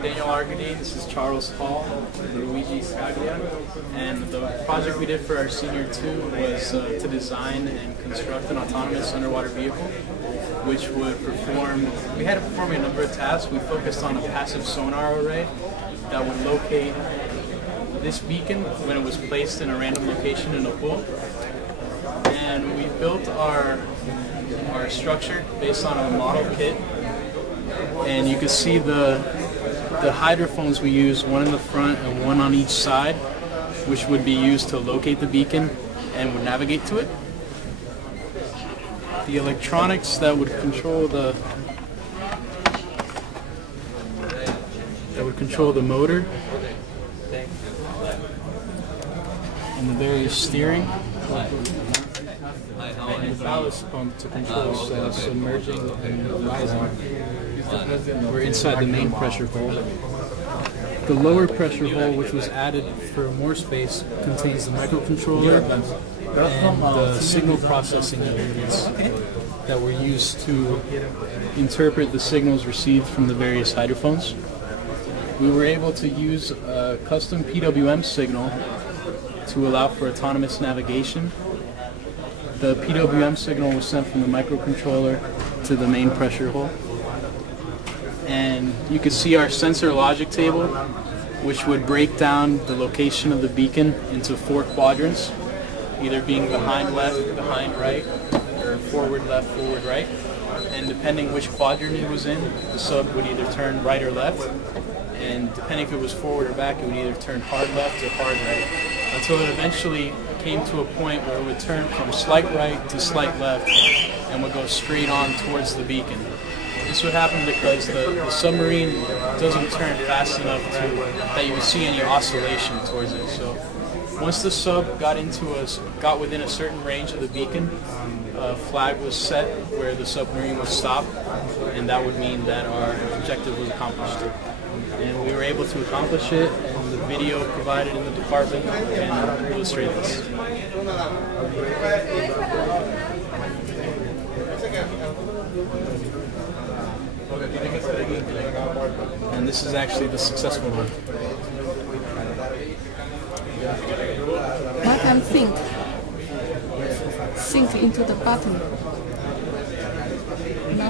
I'm Daniel Arcady. This is Charles Hall, Luigi Scaglia, and the project we did for our Senior 2 was to design and construct an autonomous underwater vehicle, which would perform, we had to perform a number of tasks. We focused on a passive sonar array that would locate this beacon when it was placed in a random location in a pool. And we built our structure based on a model kit. And you can see the hydrophones we use, one in the front and one on each side, which would be used to locate the beacon and would navigate to it. The electronics that would control the motor and the various steering, and the ballast pump to control submerging and rising. We're inside the main pressure hole. The lower pressure hole, which was added for more space, contains the microcontroller and the signal processing units that were used to interpret the signals received from the various hydrophones. We were able to use a custom PWM signal to allow for autonomous navigation. The PWM signal was sent from the microcontroller to the main pressure hole. And you can see our sensor logic table, which would break down the location of the beacon into 4 quadrants, either being behind left, behind right, or forward left, forward right. And depending which quadrant it was in, the sub would either turn right or left. And depending if it was forward or back, it would either turn hard left or hard right, until it eventually came to a point where it would turn from slight right to slight left and would go straight on towards the beacon. This would happen because the submarine doesn't turn fast enough that you would see any oscillation towards it. So once the sub got within a certain range of the beacon, a flag was set where the submarine would stop, and that would mean that our objective was accomplished. And we were able to accomplish it, and the video provided in the department can illustrate this. And this is actually the successful one. What can sink into the bottom? No?